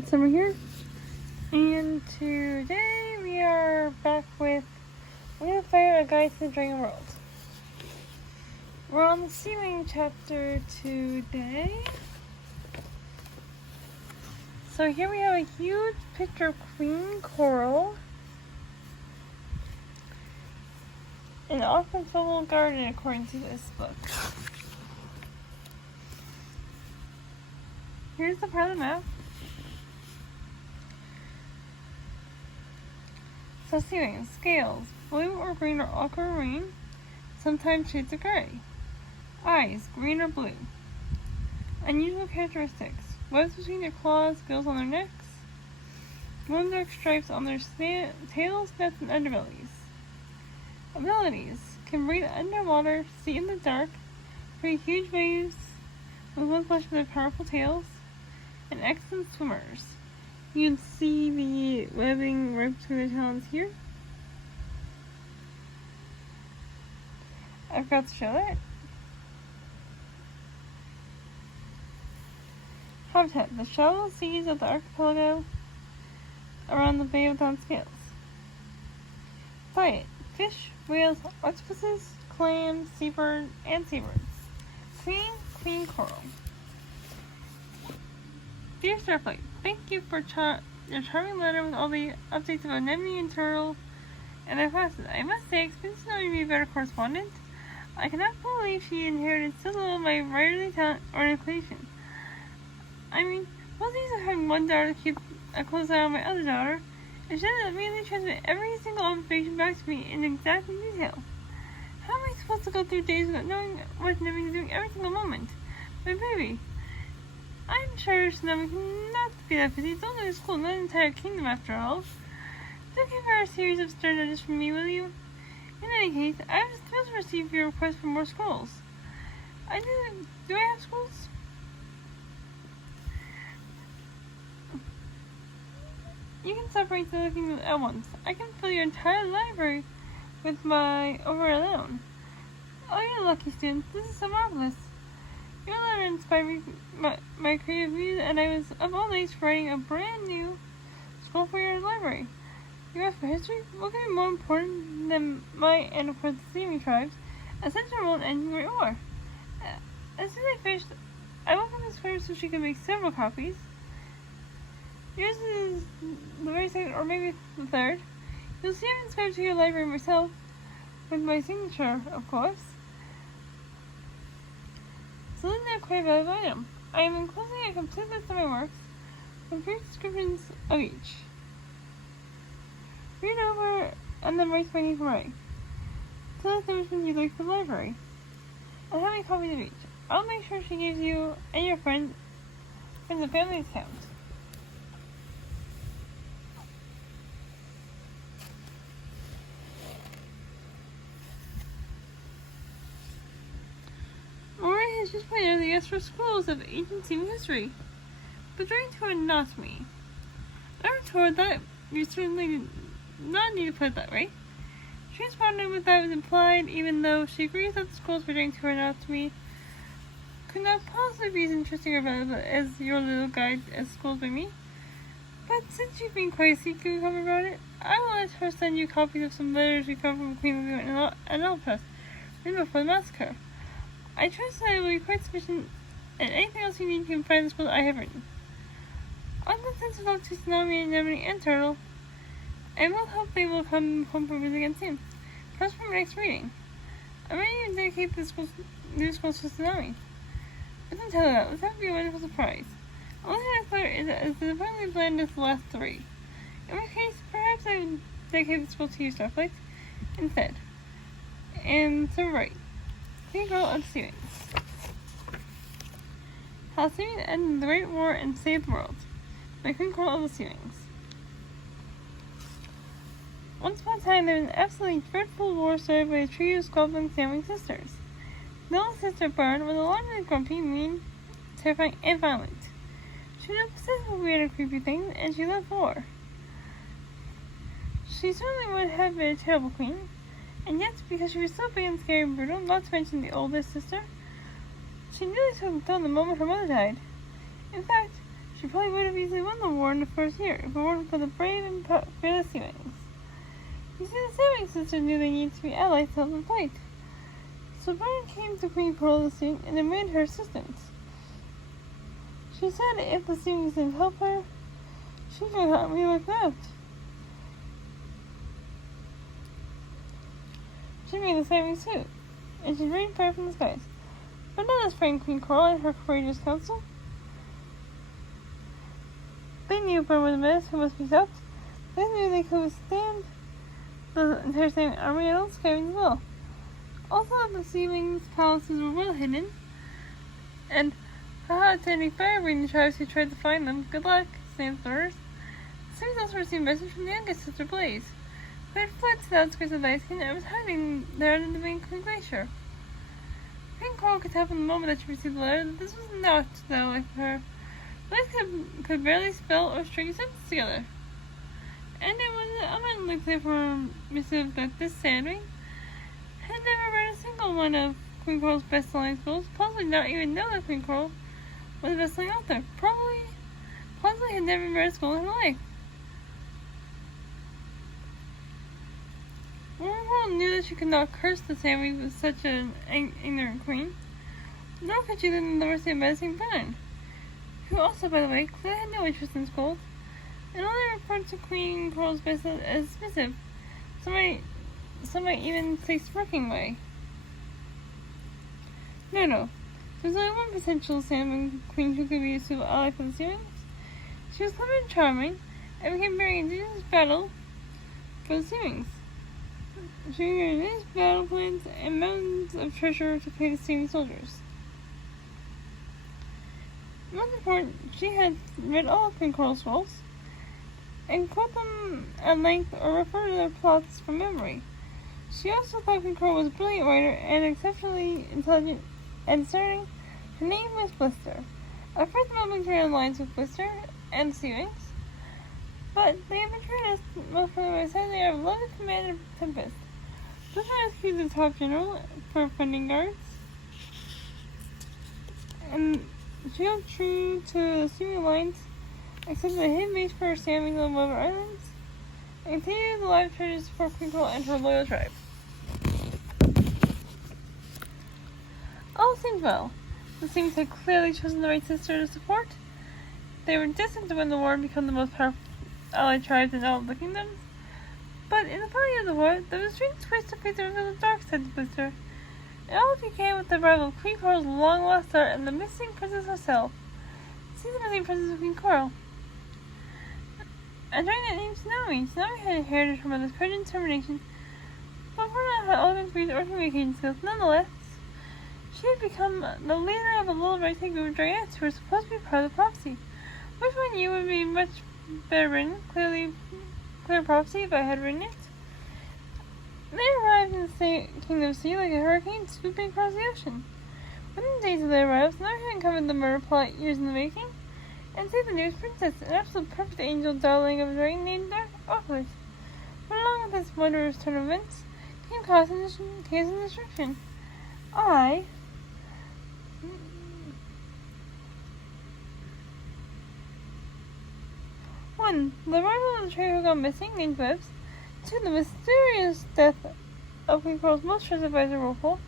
it's Summer here, and today we are back with We're Fire, a Guide to the Dragon World. We're on the seawing chapter today. So here we have a huge picture of Queen Coral in an Arkansas garden according to this book. Here's the part of the map. So seawings, scales, blue or green or aquamarine, sometimes shades of gray. Eyes, green or blue. Unusual characteristics, webs between their claws, gills on their necks, glowing dark stripes on their tails, necks, and underbellies. Abilities, can breathe underwater, see in the dark, create huge waves with one flash of their powerful tails, and excellent swimmers. You can see the webbing right between the talons here. I forgot to show that. Habitat, the shallow seas of the archipelago around the Bay of Dawn Scales. Diet, fish, whales, octopuses, clams, seabirds. Queen Coral. Dear Starflight, thank you for your charming letter with all the updates about anemone and turtle and their classes. I must say, expecting Snowy to be a better correspondent. I cannot believe she inherited so little of my writerly talent or inclination. I mean, what's the use of having one daughter to keep a close eye on my other daughter, instead of immediately transmit every single observation back to me in exact detail? How am I supposed to go through days without knowing what Snowy is doing every single moment? My baby. I'm sure Snowy cannot be that busy. It's only a school, not an entire kingdom after all. Don't give her a series of stern nudges from me, will you? In any case, I was thrilled to receive your request for more scrolls. Do I have scrolls? You can separate the other things at once. I can fill your entire library with my over alone. Oh, you lucky students. This is so marvelous. Your letter inspired my creative views, and I was up all night writing a brand new scroll for your library. You asked for history? What could be more important than my and of course the seawing tribes, a central role in ending great war? As soon as I finished, I welcomed this square so she could make several copies. Yours is the very second, or maybe the third. You'll see I'm inscribed to your library myself, with my signature, of course. So this is not quite a valuable item. I am enclosing a complete list of my works, with brief descriptions of each. Read over and then write my name for writing. Tell us which one you'd like for the library. And how many copies of each. I'll make sure she gives you and your friends a family discount. Maureen has just pointed out the asked for scrolls of ancient seaman history, but during to anatomy. I was told that you certainly did not need to put it that way. She responded with that was implied, even though she agrees that the scrolls pertaining to her anatomy could not possibly be as interesting or valuable as your little guide as scrolls by me. But since you've been quite a secret about it, I will let her send you copies of some letters we found from Queen Vivian and Elpest, written before the massacre. I trust that it will be quite sufficient, and anything else you need you can find in the scrolls I have written. On the sense of love to Tsunami, Anemone, and Turtle, I will hope they will come home from visit again soon, perhaps for my next reading. I'm ready to dedicate this new scrolls to Tsunami. Let them tell her that. Let's have it be a wonderful surprise. Only the next letter is as disappointingly bland as the last three. In which case, perhaps I would dedicate the scroll to you, Starflight, instead. And so right. Queen Coral of Seawings. How Seawings ended the Great War and saved the world. By Queen Coral of the Seawings. Once upon a time, there was an absolutely dreadful war started by a trio of squabbling Seawing sisters. The little sister, Bird, was alarmed and grumpy, mean, terrifying, and violent. She was obsessed with weird and creepy things, and she loved war. She certainly would have been a terrible queen, and yet, because she was so big and scary and brutal, not to mention the oldest sister, she nearly took the throne the moment her mother died. In fact, She probably would have easily won the war in the first year if it weren't for the brave and fearless seawings. You see, the seawing sisters knew they needed to be allies to help them fight. So Bern came to Queen Coral soon and demanded her assistance. She said if the seawings didn't help her, she could help me with that. She made the seawings too, and she rained fire from the skies. But not as friend Queen Coral and her courageous council. They knew Bern was a menace who must be stopped. They knew they could withstand the entire Seawing army and all the skywings as well. Also, the Seawings' palaces were well hidden, and attending fire-breathing tribes who tried to find them. Good luck, Sam's orders. The Seawings also received a message from the youngest sister, Blaze, who had fled to the outskirts of the Ice King and was hiding there under the main glacier. Queen Coral could tell from the moment that she received the letter that this was not the life of her. Blaze could barely spell or string a sentence together. And it was abundantly clear for her missive that this Sandwing had never read a single one of Queen Coral's best-selling schools, possibly not even know that Queen Coral was a best-selling author. Possibly had never read a school in her life. Queen Coral knew that she could not curse the Sandwing with such an ignorant queen, nor could she leave the University of Medicine blind, who also, by the way, clearly had no interest in schools, and only referred to Queen Coral's best as dismissive. Some might even say smirking way. No. There's only one potential Salmon Queen who could be a suitable ally for the Seawings. She was clever and charming, and became very ingenious battle for the Seawings. She created these battle plans and mountains of treasure to pay the Seawing soldiers. Most important, she had read all of Queen Coral's scrolls, and quote them at length or refer to their plots from memory. She also thought Queen Coral was a brilliant writer and exceptionally intelligent and discerning. Her name was Blister. At first, Melvin carried alliance with Blister and the Seawings, but they have betrayed us most for the side they are beloved Commander Tempest. Blister rescued the top general for funding guards, and she held true to the Seawing alliance, accepted a hidden base for her Sammys on Weber Islands, and continued the life treasures for Queen Coral and her loyal tribe. All seemed well. The Seawings had clearly chosen the right sister to support. They were destined to win the war and become the most powerful allied tribes in all of the kingdoms. But in the fighting of the war, there was a strange twist of fate that revealed the dark side to Blister. It all began with the arrival of Queen Coral's long-lost daughter and the missing princess herself. See the missing princess of Queen Coral. And during that name, Tsunami had inherited her mother's courage and determination, but for not her elegant breeze or communication skills. Nonetheless, she had become the leader of a little ragtag group of dryads who were supposed to be part of the prophecy, which one knew would be much better written, clear prophecy if I had written it. They arrived in the Kingdom Sea like a hurricane swooping across the ocean. Within days of their arrival, Tsunami had uncovered the murder plot years in the making, and saved the newest princess, an absolute perfect angel darling of a dragon named Awkward. But along with this wondrous turn of events came chaos and destruction. One, the arrival of the trio who gone missing, named Webs. Two, the mysterious death of Queen Coral's most trusted advisor, Whirlpool.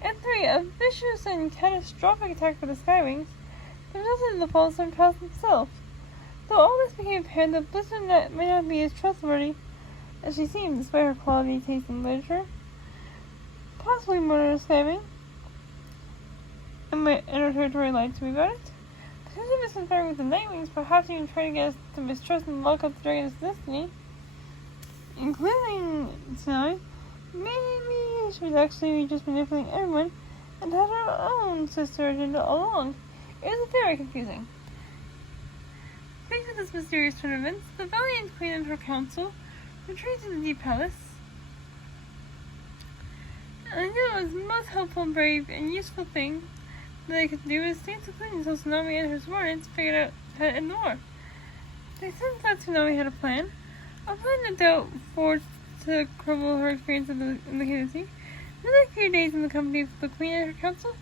And three, a vicious and catastrophic attack by the Skywings that resulted in the fall of Sun Palace himself. Though all this became apparent that Blister may not be as trustworthy as she seemed, despite her quality, taste, and literature. Possibly murder of Skywing, and her territory lied to me about it. Potentially misconspiring with the Nightwings, perhaps even trying to get us to mistrust and lock up the Dragon's destiny, including Tsunami. Maybe she was actually just manipulating everyone and had her own sister agenda all along. It was very confusing. Thanks to this mysterious turn of events, the valiant queen and her council retreated to the Deep Palace. And I knew it was the most helpful, brave, and useful thing that they could do was stay secluded until Tsunami and her subordinates figured out how to end the war. They sensed that Tsunami had a plan no doubt forged to crumble her experience in the Kingdom Sea. Another few days in the company of the Queen and her council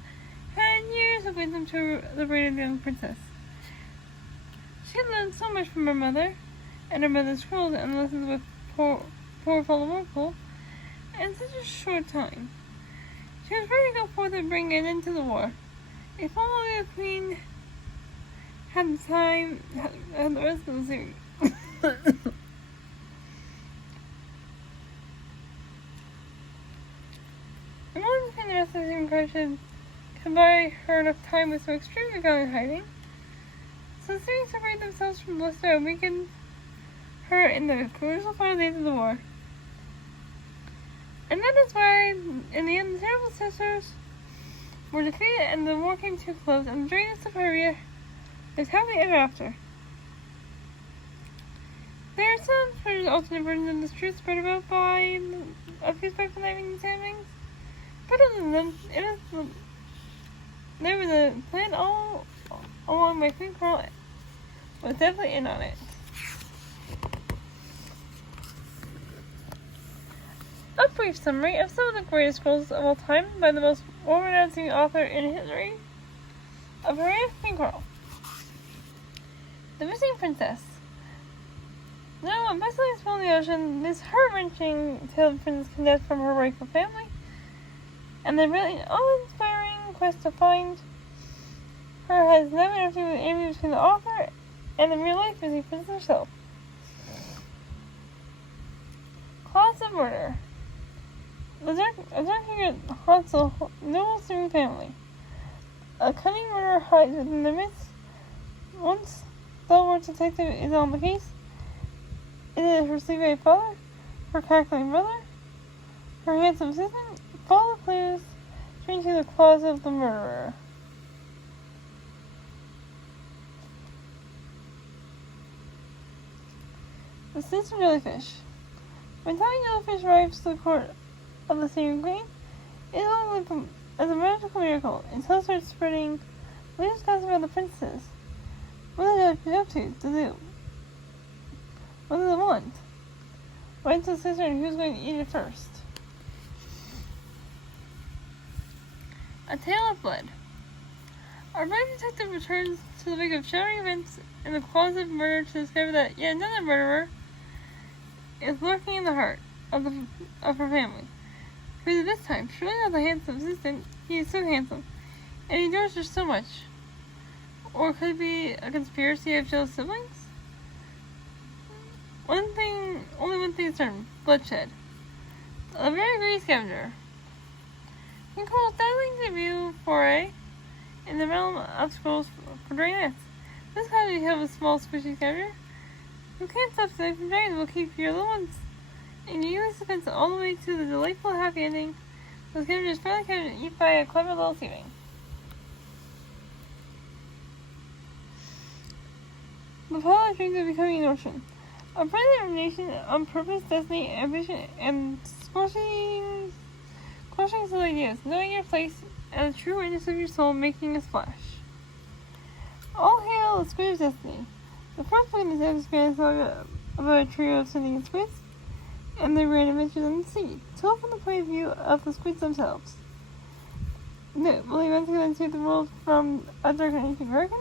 had years of wisdom to liberate a young princess. She had learned so much from her mother and her mother's schools and lessons with poor fellow mortal in such a short time. She was ready to go forth and bring an end to the war. If only the Queen had the time, had the rest of the series. In order to find the rest of the team should buy her enough time with so extremely gallant hiding, so the series separated themselves from Blister and weakened her in the crucial final days of the war. And that is why, in the end, the terrible sisters were defeated and the war came to a close, and the dragons of Hyria lived happily ever after. There are some alternate versions of this truth spread about by a few speculating seawings, but other than them, there was a plan all along by Queen Coral was definitely in on it. A brief summary of some of the greatest scrolls of all time by the most well-renowned author in history of Hyria, Queen Coral. The Missing Princess. Now, a bustling spell in the ocean, this heart-wrenching tale of princess kidnapped from her rightful family, and the really awe-inspiring quest to find her has never been after the interview between the author and the real-life missing princess herself. Claws of Murder. A dark figure haunts a noble serving family. A cunning murderer hides within their midst. Once stalwart detective is on the case, is it her sleepy father, her cackling brother, her handsome assistant? Follow the clues, straight to the claws of the murderer. The Sinister Jellyfish. When tiny jellyfish arrives to the court of the Singing Queen, it is looked as a magical miracle until it starts spreading latest gossip about the princesses. What are the jellyfish up to? What do they want? Wait to the sister and who's going to eat it first? A Tale of Blood. Our brave detective returns to the wake of shattering events in the claws of murder to discover that yet another murderer is lurking in the heart of her family. Who is it this time? Surely not the handsome assistant. He is so handsome, and he adores her so much. Or could it be a conspiracy of jealous siblings? Only one thing is certain: bloodshed. A very greedy scavenger. Queen Coral's dazzling debut foray in the realm of scrolls for dragons. This kind of become a small, squishy scavenger who can't stop stealing from dragons will keep your little ones in your suspense all the way to the delightful happy ending. The scavenger is finally captured and eaten by a clever little seawing. The pilot dreams of becoming an ocean. A bright determination on purpose, destiny, ambition, and squashing silly ideas, knowing your place and the true witness of your soul making a splash. All hail a squid of destiny. The first book in this episode saga about a trio of sending squids and their random adventures on the sea, told from the point of view of the squids themselves. No, will events go into the world from a dark and ancient hurricane?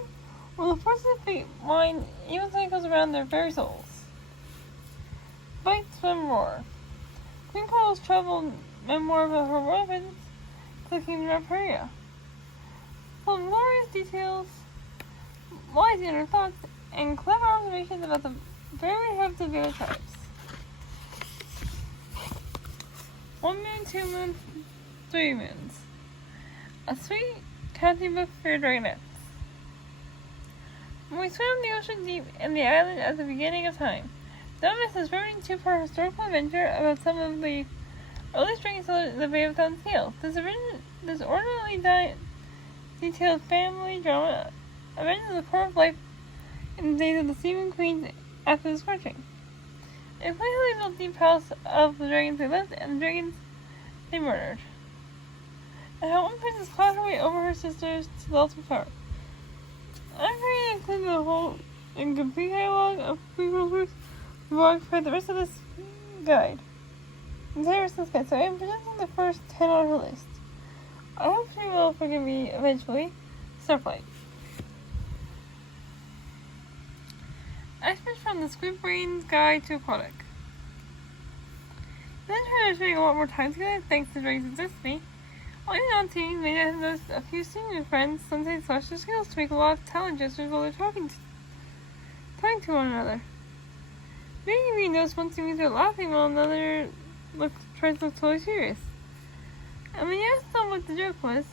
Will the forces of fate wind evil cycles around their very souls? Fight, swim, roar. Queen Coral's travel memoir about her royal visits to the kingdom of Hyria. Full of glorious details, wise inner thoughts, and clever observations about the very habits of various tribes. 1 moon, 2 moons, 3 moons. A sweet counting book for your dragonettes. When we swam the ocean deep in the island at the beginning of time, Dominus is returning to for a historical adventure about some of the earliest dragons settled in the Bay of Thousand Scales. This orderly detailed family drama avenges the core of life in the days of the Seawing Queens after the scorching. It completely built the deep house of the dragons they lived and the dragons they murdered. And how one princess clawed her way over her sisters to the ultimate power. I'm going to include the whole incomplete dialogue of Queen works vlog for the rest of this guide. So I am presenting the first 10 on her list. I hope she will forgive me eventually. Starflight. Experts from the Squid Brain's Guide to Aquatic. Then tried spending a lot more time together thanks to Drake's necessity. While even on teams, they have noticed a few senior friends sometimes flash their skills to make a lot of talent gestures while they're talking to one another. Many of you noticed one team are laughing while another tries to look totally serious. And when you asked them what the joke was,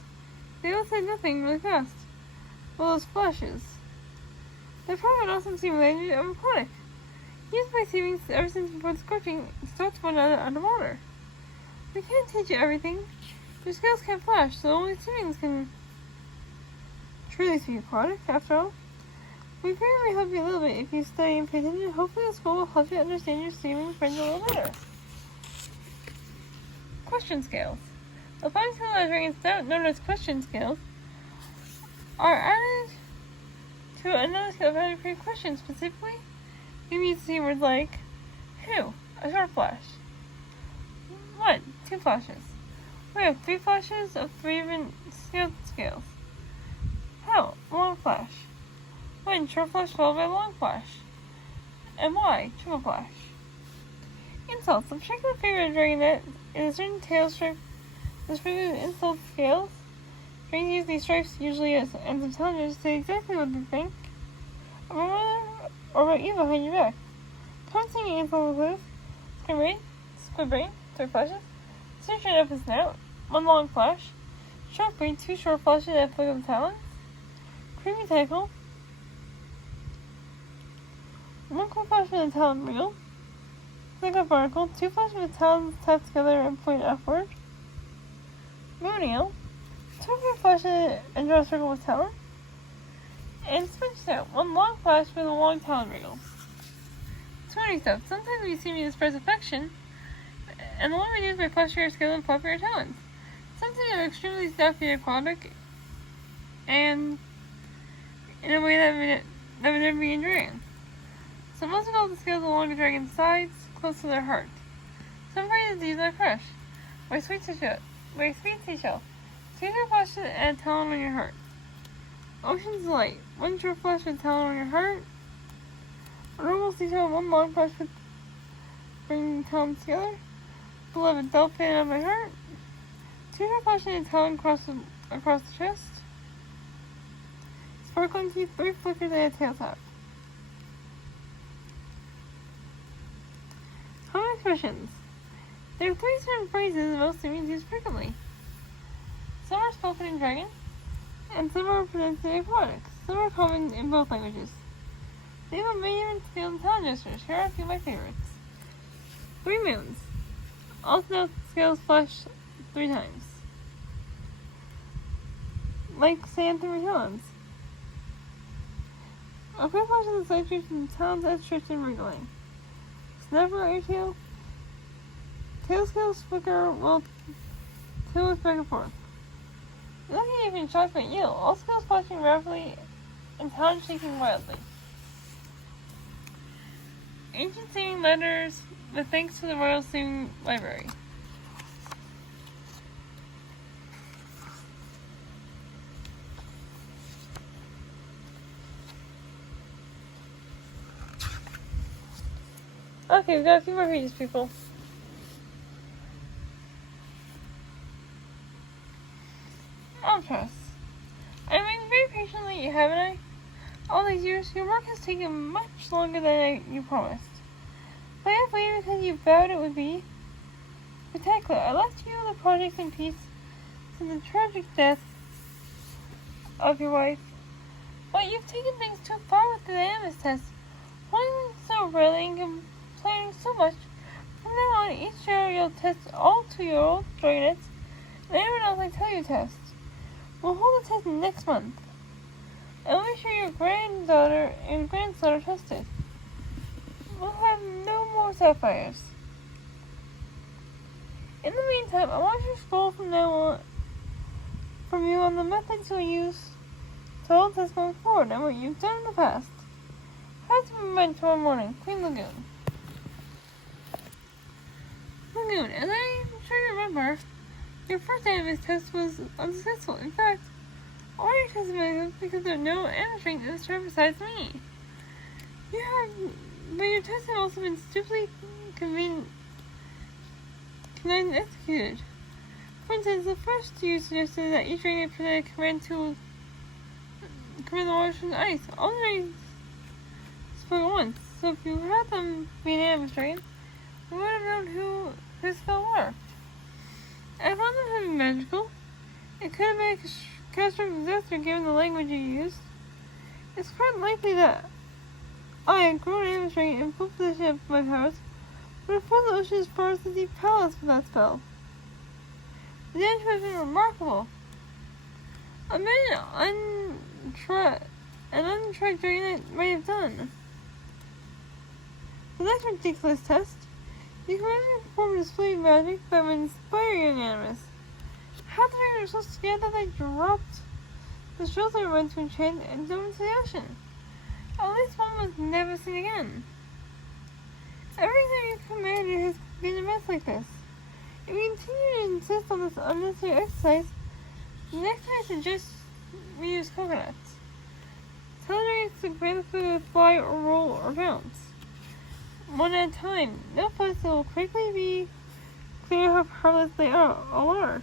they all said nothing really fast. Well, those flashes. They're probably an awesome simulation of aquatic, used by seawings ever since before the scorching starts one another underwater. We can't teach you everything. Your skills can't flash, so only seawings can truly see aquatic, after all. We can really help you a little bit if you study and pay attention. Hopefully the school will help you understand your swimming friends a little better. Question scales. The 5 skill ratings known as question scales are added to another skill of how to create questions. Specifically, you need to see words like who, a short flash. What, 2 flashes. We have 3 flashes of 3 different scales. How, long flash. When, short flash followed by long flash. And why, triple flash. Insults. The particular favorite of Dragonet is a certain tail stripe describing insult scales. Dragons use these stripes usually as ends of challenges to say exactly what they think or about you behind your back. Commenting insult includes squid brain, 3 flashes, stick straight up his snout, 1 long flash, short brain, 2 short flashes at flick of the talons, creamy tackle, 1 quick flash with a talon wriggle, flick up barnacle, 2 flashes with talons tapped together and pointed upward, mooneel, 2 quick flashes and draw a circle with talon, and switch out 1 long flash with a long talon wriggle. Swimming stuff. Sometimes we see me express affection, and the one we do is by flashing your skill and flapping your talons. Sometimes I'm extremely stuffy aquatic, and in a way that would never be enduring. So most of all the scales along the dragon's sides, close to their heart. Some phrases these are crush. My sweet seashell. Seashell flashes and a talon on your heart. Ocean's Delight. 1 short flash with a talon on your heart. A normal seashell, 1 long flash with bringing talons together. Beloved dolphin on my heart. 2 short flashes and a talon across the chest. Sparkling teeth, 3 flickers and a tail tap. Common expressions. There are 3 certain phrases most humans use frequently. Some are spoken in Dragon, and some are pronounced in aquatics. Some are common in both languages. They have many different skills and talent gestures. Here are a few of my favorites. 3 moons. Also scales flash 3 times. Like sand through talons. A quick flash of the side strips and talons outstretched and wriggling. Snapper at your tail. Tail scales flicker while tail is back and forth. Looking at you can shock by eel. All scales flashing rapidly and talons shaking wildly. Ancient singing letters with thanks to the Royal Singing Library. Okay, we've got a few more pages, people. Trust. I'm waiting very patiently, haven't I? All these years, your work has taken much longer than you promised. But I have waited because you vowed it would be spectacular. I left you the project in peace since the tragic death of your wife. But you've taken things too far with the Amos test, holding so rarely and complaining so much. From now on, each year you'll test all 2-year-old dragonets, and anyone else I tell you test. We'll hold a test next month. And we'll make sure your granddaughter and grandson are tested. We'll have no more sapphires. In the meantime, I want your school from now on from you on the methods you'll use to hold this going forward and what you've done in the past. Have to be met tomorrow morning. Queen Lagoon. Lagoon, as I'm sure you remember, your first Amos test was unsuccessful. In fact, all your tests failed because there are no Amos strength in this term besides me. But your tests have also been stupidly connived and executed. For instance, the first you suggested that each ring presented a command to command the water from the ice. All the rings spoke at once, so if you had them be an ambush ring, we would have known who spell were. I found them to be magical. It could have been a catastrophic disaster given the language you used. It's quite likely that I had grown an ambush ring in full possession of my powers, but have flown the ocean as far as the deep palace with that spell. The damage has been remarkable. A man an untried dragon might have done. The next ridiculous test. You can only perform a display of magic that would inspire young animus. How the dragons are so scared that they dropped the shells they went to enchant and threw into the ocean. At least one was never seen again. Everything you commanded has been a mess like this. If you continue to insist on this unnecessary exercise, the next time I suggest we use coconuts. Tell the dragons to grant the food to fly or roll or bounce. One at a time. No fuss, it will quickly be clear how powerless they all are.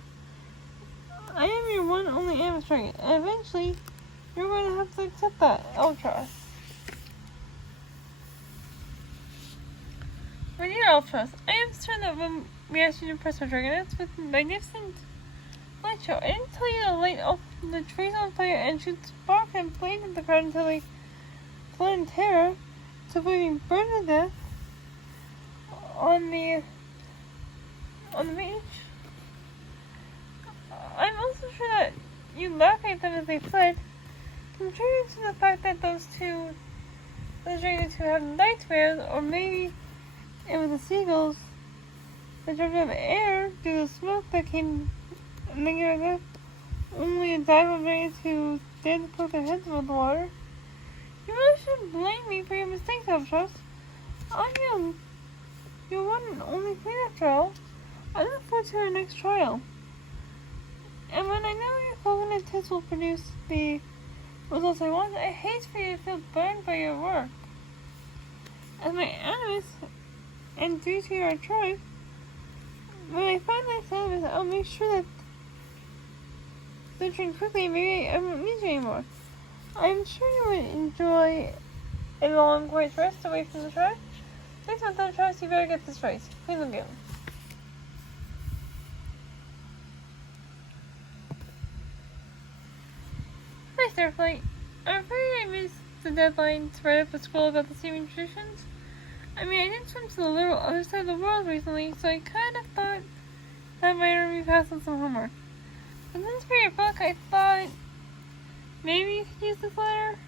I am your one only ambush dragon, and eventually you're going to have to accept that, Eltros. My dear Eltros, I am certain that when we asked you to impress our dragonets with a magnificent light show, I didn't tell you to light up the trees on fire and shoot spark and flame at the crowd until they fled in terror, to avoid being burned to death on the beach. I'm also sure that you laughed at them as they fled, contributing to the fact that those dragons who have nightmares, or maybe it was the seagulls that jumped out of the air due to the smoke that came making like that. Only a dive of dragons who dared to poke their heads above the water. You really shouldn't blame me for your mistakes, Eltros. I am your one and only queen after all. I look forward to our next trial. And when I know your coconut test will produce the results I want, I hate for you to feel burned by your work. As my animus, and due to your tribe, when I find my animus, I'll make sure that they train quickly and maybe I won't need you anymore. I'm sure you would enjoy a long, quiet rest away from the tribe. Next month, I'll try, so you better get this right. Please don't get me. Hi, Starflight. I'm afraid I missed the deadline to write up a scroll about the seawing traditions. I mean, I did swim to the literal other side of the world recently, so I kind of thought that might earn me pass on some homework. But since for your book, I thought maybe you could use this letter.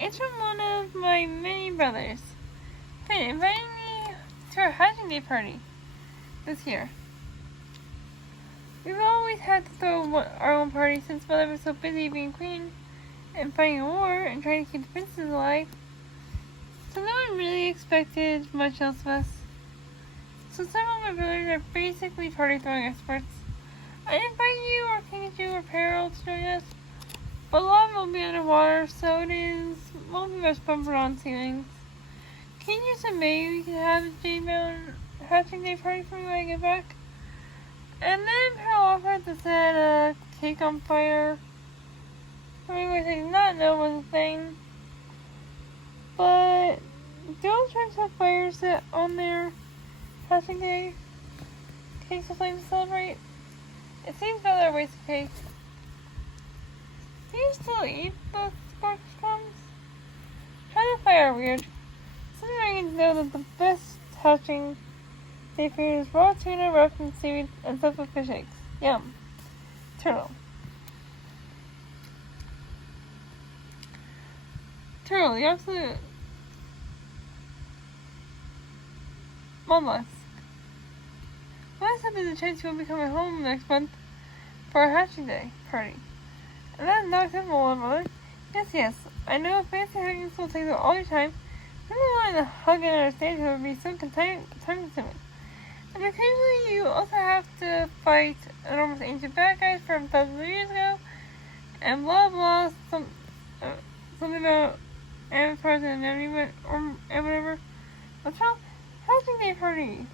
It's from one of my many brothers. They invited me to our hatching day party this year. We've always had to throw our own party since Mother was so busy being queen and fighting a war and trying to keep the princes alive. So no one really expected much else of us. So several of my brothers are basically party throwing experts. I didn't invite you or Kinju or Peril to join us, but a lot of them will be underwater, so won't be much bumper on ceilings. Can you say maybe we can have a J-Mountain hatching day party for me when I get back? And then Peril offered to set a cake on fire for me, which I did not know was a thing. But don't try to have fires set on their hatching day cakes for flames to celebrate. It seems rather a waste of cake. Do you still eat those sparks crumbs? Try the fire weird. Some dragons know that the best hatching day food is raw tuna, roasted in seaweed, and stuffed with fish eggs. Yum. Turtle. Turtle, the absolute mollusk. Last up is a chance you will become at home next month for our hatching day party. And that is not acceptable, mother. Yes, I know fancy hugging will take all your time. I'm not willing to hug and understand it would be so time consuming. And occasionally you also have to fight enormous ancient bad guys from thousands of years ago, and blah blah, something about avatars and anonymous or whatever. Let's tell hatching day party.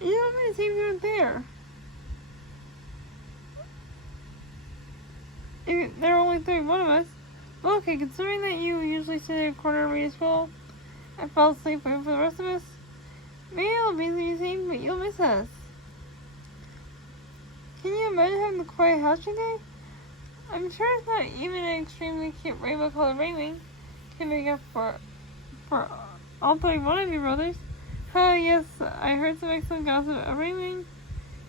You don't want me to see if you weren't there. There are only 31 of us. Well, okay, considering that you usually sit at a corner of me school and fall asleep waiting for the rest of us, maybe it'll be the same, but you'll miss us. Can you imagine having the quiet hatching day? I'm sure it's not even an extremely cute rainbow-colored ringwing can make up for all 31 of your brothers. Yes, I heard some excellent gossip about ringwing.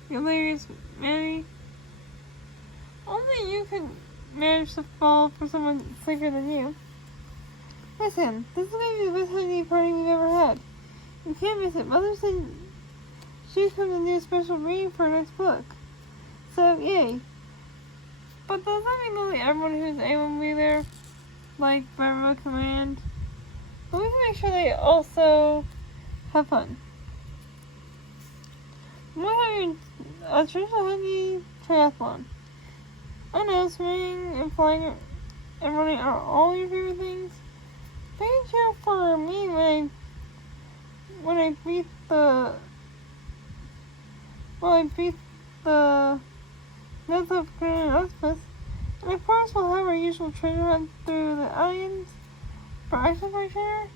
Hilarious, Mary. Only you could manage to fall for someone sleepier than you. Listen, this is going to be the best holiday party we've ever had. You can't miss it. Mother said she's going to do a special reading for her next book. So, yay. But does that mean only everyone who's able to be there, like by remote command? But we can make sure they also have fun. We'll have a traditional heavy triathlon. I know swimming and flying and running are all your favorite things. But you cheer for me when I beat the nuts of Grand Octopus. And of course we'll have our usual treasure hunt through the aliens for action for each other.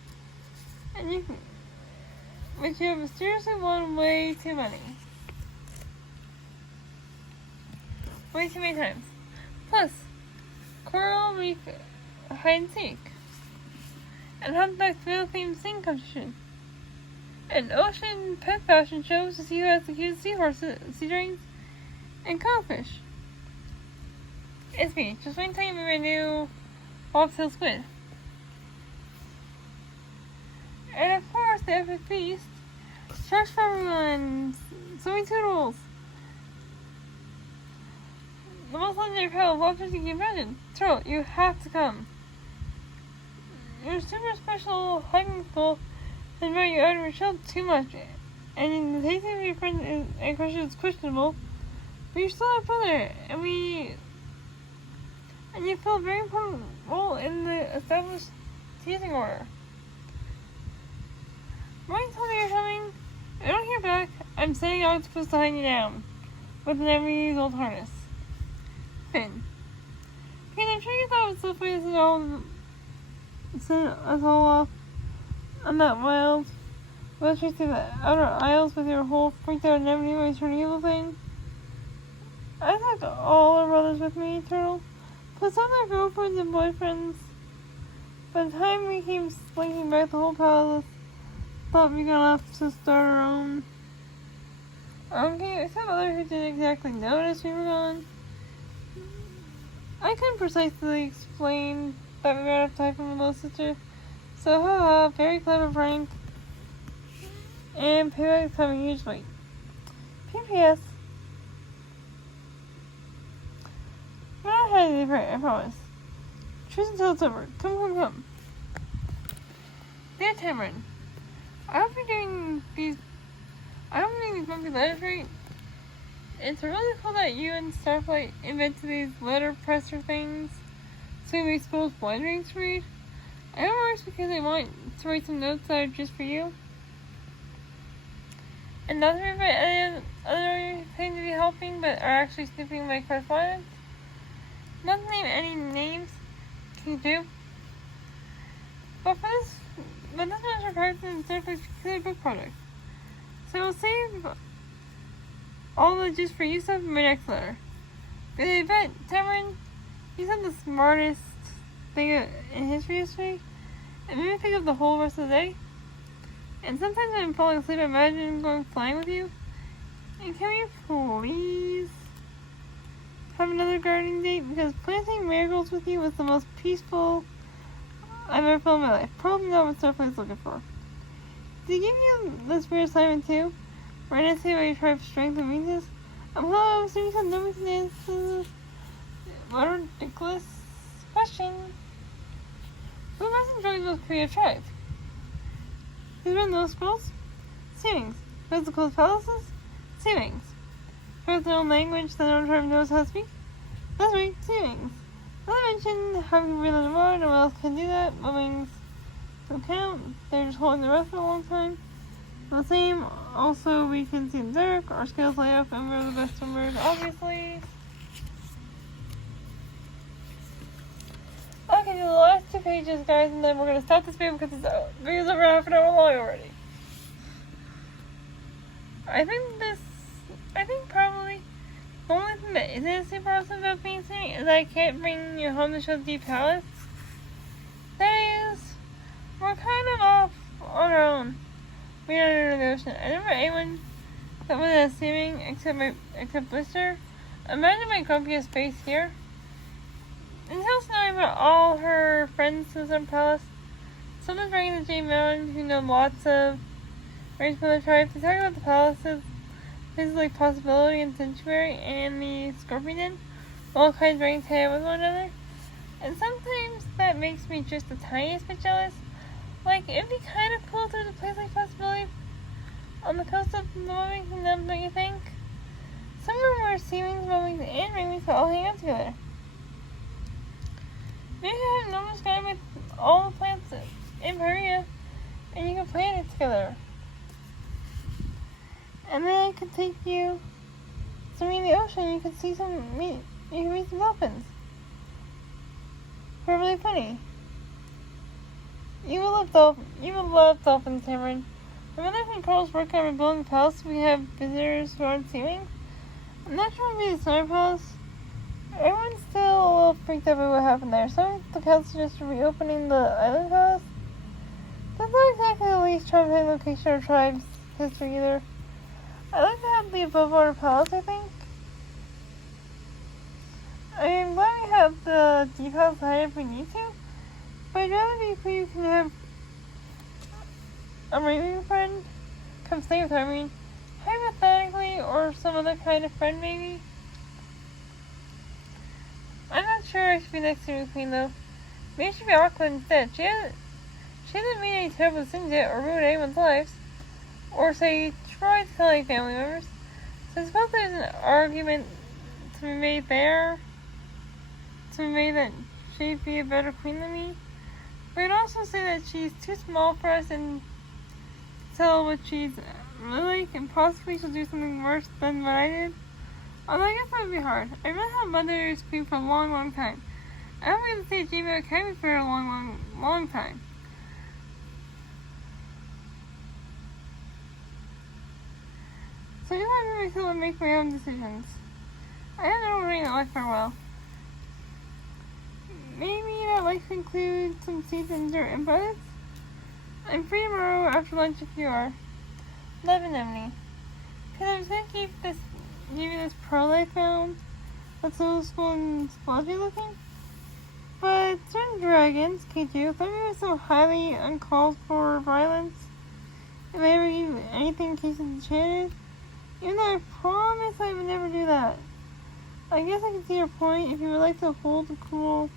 But you have mysteriously won way too many. Way too many times. Plus, Coral Reef hide and seek, and Hunt Duck's Middle themed sing competition, and ocean pet fashion shows to see who has the cutest seahorses, sea dragons, and codfish. It's me, just wait until you meet my new bobtail squid. And of course, the epic feast, sharks for everyone, swimming toodles. The most legendary pile of lobsters you can imagine. Turtle, you have to come. Your super special hiking school has brought you out of your shell too much, and the tasting of your friend is questionable, but you're still our brother, and you fill a very important role in the established teasing order. Right until you're coming, I don't hear back, I'm sending Octopus to hunt you down with an every old harness. Finn, I'm sure you thought it was so funny to send us all off on that wild west street to the outer isles with your whole freaked out anemone race for an evil thing. I took all our brothers with me, Turtle, plus all their girlfriends and boyfriends. By the time we came slinking back, the whole palace thought we got off to start our own. Okay, except Mother who didn't exactly notice we were gone. I couldn't precisely explain that we ran out of time from my little sister, so haha, very clever prank. And payback is coming usually. P.P.S. We're not having any prank, I promise. Choose until it's over. Come. Dear Tamron, I hope you're doing these bumpy letters right. It's really cool that you and Starflight invented these letter presser things so we schools blind readings to read. I know it works because I want to write some notes that are just for you. And not to prevent any other thing to be helping, but are actually snooping my correspondence. Not to name any names, can you do? But this one's required in Starflight's particular book project. So we'll save all the just for you stuff in my next letter. But I bet, Tamron, you said the smartest thing in history yesterday, and made me think of the whole rest of the day. And sometimes when I'm falling asleep, I imagine going flying with you. And can we please have another gardening date? Because planting marigolds with you was the most peaceful I've ever felt in my life. Probably not what Starflight's looking for. Did he give you this weird assignment too? Right now, say about your tribe's strength and weakness. Hello, so you said no weakness. What a ridiculous question. Who must enjoy the most creative tribe? Who's been those schools? Seawings. Who has the coolest palaces? Seawings. Who has their own language that no tribe knows how to speak? That's right, Seawings. As I mentioned, how we can read the water, no one else can do that. Wings don't count. They're just holding the breath for a long time. The same, also we can see in the dark, our scales light up, and we're the best swimmers, obviously. Okay, do the last 2 pages, guys, and then we're going to stop this video because the video's over half an hour long already. I think probably the only thing that isn't super awesome about being swimming is that I can't bring you home to show the deep palace. That is, we're kind of off on our own. We're under the ocean. I never anyone that was swimming except Blister. Imagine my grumpiest face here. And tells now about all her friends to the Sun Palace. Someone's bringing the Jade Mountain, who know lots of race from the tribe. They talk about the palaces, places like Possibility and Sanctuary, and the Scorpion Inn. All kinds running together with one another. And sometimes that makes me just the tiniest bit jealous. Like, it'd be kind of cool to do a place like Possibility on the coast of the Momming Kingdom, don't you think? Somewhere where seawings, Mommings, and ringwings could all hang out together. Maybe you have an enormous garden with all the plants in Perea, and you can plant it together. And then I could take you swimming in the ocean. You could see you can meet some dolphins. They're really funny. You would love dolphins, Cameron. Remember when Carl's working on rebuilding the palace, we have visitors who aren't seawings? I'm not sure if it's the Summer Palace. Everyone's still a little freaked out by what happened there. Some of the council suggested reopening the island palace. That's not exactly the least traumatizing location or tribe's history either. I'd like to have the above water palace, I think. I'm glad we have the deep house high if we need to. But I'd rather be if you can have a raving friend come stay with her. I mean, hypothetically, or some other kind of friend maybe. I'm not sure I should be next to the Queen though. Maybe it should be Aqua instead. She hasn't made any terrible sins yet or ruined anyone's lives. Or say, tried to kill any family members. So I suppose there's an argument to be made there. To be made that she'd be a better queen than me. But I'd also say that she's too small for us and tell what she's really like, and possibly she'll do something worse than what I did. Although I guess that would be hard. I really had Mother's Queen for a long, long time. I haven't been to see Gmail Academy for a long, long, long time. So I just want to myself and make my own decisions. I haven't been running that life for a while. Maybe that life includes some seeds and dirt and buds. I'm free tomorrow after lunch if you are. Love and Emily. Because I was going to give you this pearl I found that's so small and splotchy looking. But certain dragons, K2, thought me with some highly uncalled for violence. If I ever give anything in case it's enchanted. Even though I promise I would never do that. I guess I can see your point. If you would like to hold the cool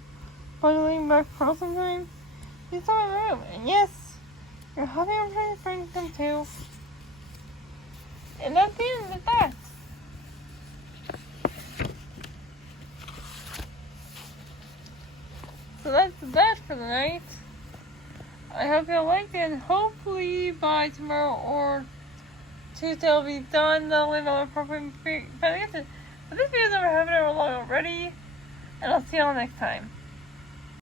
bottling back pearl sometime, you saw my room. And yes, you're happy I'm trying to friend them too. And that's the end of that. So that's that for the night. I hope you liked it, and hopefully by tomorrow or Tuesday I'll be done. I'll leave all appropriate. But this video's over half an hour long already, and I'll see y'all next time.